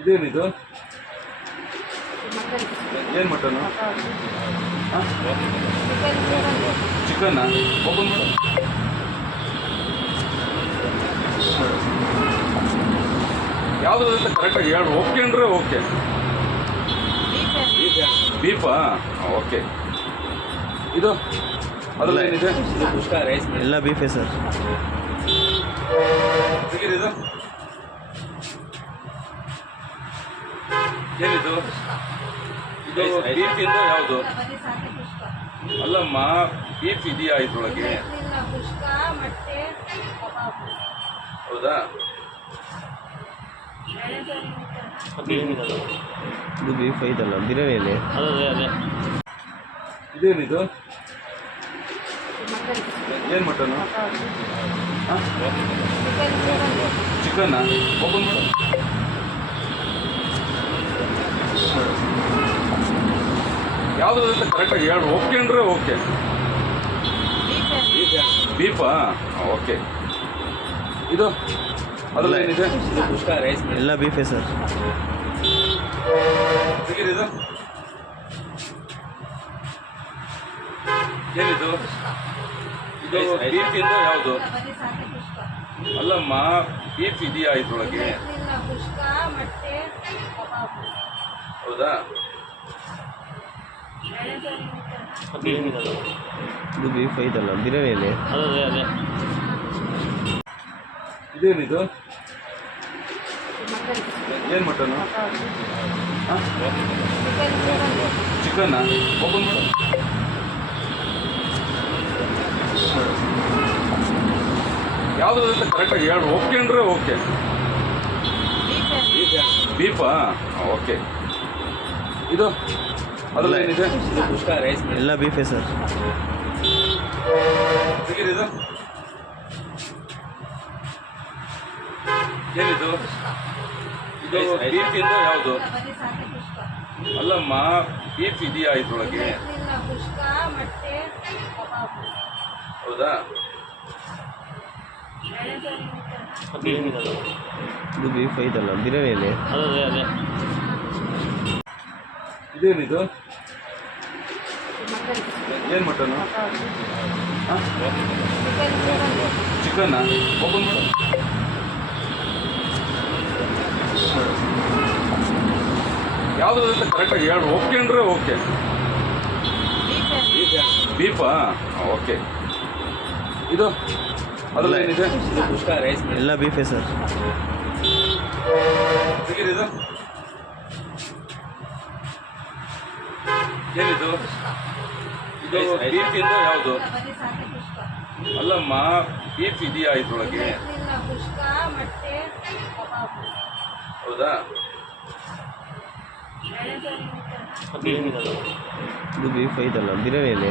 ಇದೇನಿದು ಏನು mutton? ಚಿಕನ್ನ open ಮಾಡು. ಯಾವುದು ಅಂತ ಕರೆಕ್ಟಾಗಿ ಹೇಳು. ಓಕೆ ಅಂದರೆ ಓಕೆ. ಬೀಫಾ ಓಕೆ. ಇದು? ಅದೆಲ್ಲ ಏನಿದೆ? ಎಲ್ಲ ಬೀಫೇ ಸರ್. ಇದು? ಏನಿದು? ಇದು ಬೀಫ್ ಇಂದ ಯಾವುದು? ಅಲ್ಲಮ್ಮ ಬೀಫ್ ಇದೆಯಾ ಇದ್ರೊಳಗೆ? ಹೌದಾ? ಇದು ಬೀಫ್ ಐತಲ್ಲ ಬಿರಿಯಾನಿಯಲ್ಲಿ ಇದೇನಿದು? ಏನು ಮಟನು? ಚಿಕನ್ ಓಪನ್ ಮಾಡು. ಯಾವುದು ಅಂತ ಕರೆಕ್ಟಾಗಿ ಹೇಳು ಓಕೆ ಅಂದ್ರೆ ಓಕೆ. ಬೀಫಾ ಓಕೆ. ಇದು ಅದ್ರಲ್ಲಿ ಏನಿದೆ? ಎಲ್ಲ ಬೀಫೆ ಸರ್ ಇದು? ಏನಿದು? ಇದು ಯಾವುದು? ಅಲ್ಲಮ್ಮ ಬೀಫ್ ಇದೆಯಾ ಇದ್ರೊಳಗೆ? ಹೌದಾ? ಇದು ಬೀಫ್ ಐತಲ್ಲ ಬಿರಿಯಾನಿಯಲ್ಲಿ ಇದೇನಿದು? ಏನು ಮಟನು? ಚಿಕನ್? ಓಪನ್ ಮಾಡು. ಯಾವುದು ಅಂತ ಕರೆಕ್ಟಾಗಿ ಹೇಳು. ಓಕೆ ಅಂದ್ರೆ ಓಕೆ ಬೀಫಾ ಓಕೆ ಇದು? ಅದ್ರಲ್ಲಿ ಏನಿದೆ? ಎಲ್ಲ ಬೀಫೇ ಸರ್ ಇದು ಏನಿದು? ಇದು ಯಾವುದು? ಅಲ್ಲಮ್ಮ ಬೀಫ್ ಇದೆಯಾ ಇದ್ರೊಳಗೆ? ಹೌದಾ? ಇದು ಬೀಫ್ ಐತಲ್ಲ ಬಿರಿಯಾನಿಯಲ್ಲಿ ಇದೇನಿದು? ಏನು ಮಟನ್? ಚಿಕನ್? ಓಪನ್ ಮಾಡು. ಯಾವುದು ಅಂತ ಕರೆಕ್ಟಾಗಿ ಹೇಳು. ಅಂದರೆ ಓಕೆ ಬೀಫಾ ಓಕೆ ಇದು? ಅದೆಲ್ಲ ಏನಿದೆ? ಎಲ್ಲ ಬೀಫೇ ಸರ್ ಇದು? ಏನಿದು ಇದು? ಬೀಫ್ ಇಂದ ಯಾವುದು? ಅಲ್ಲಮ್ಮ ಬೀಫ್ ಇದೆಯಾ ಇದ್ರೊಳಗೆ? ಹೌದಾ? ಇದು ಬೀಫ್ ಐತಲ್ಲ ಬಿರಿಯಾನಿಯಲ್ಲಿ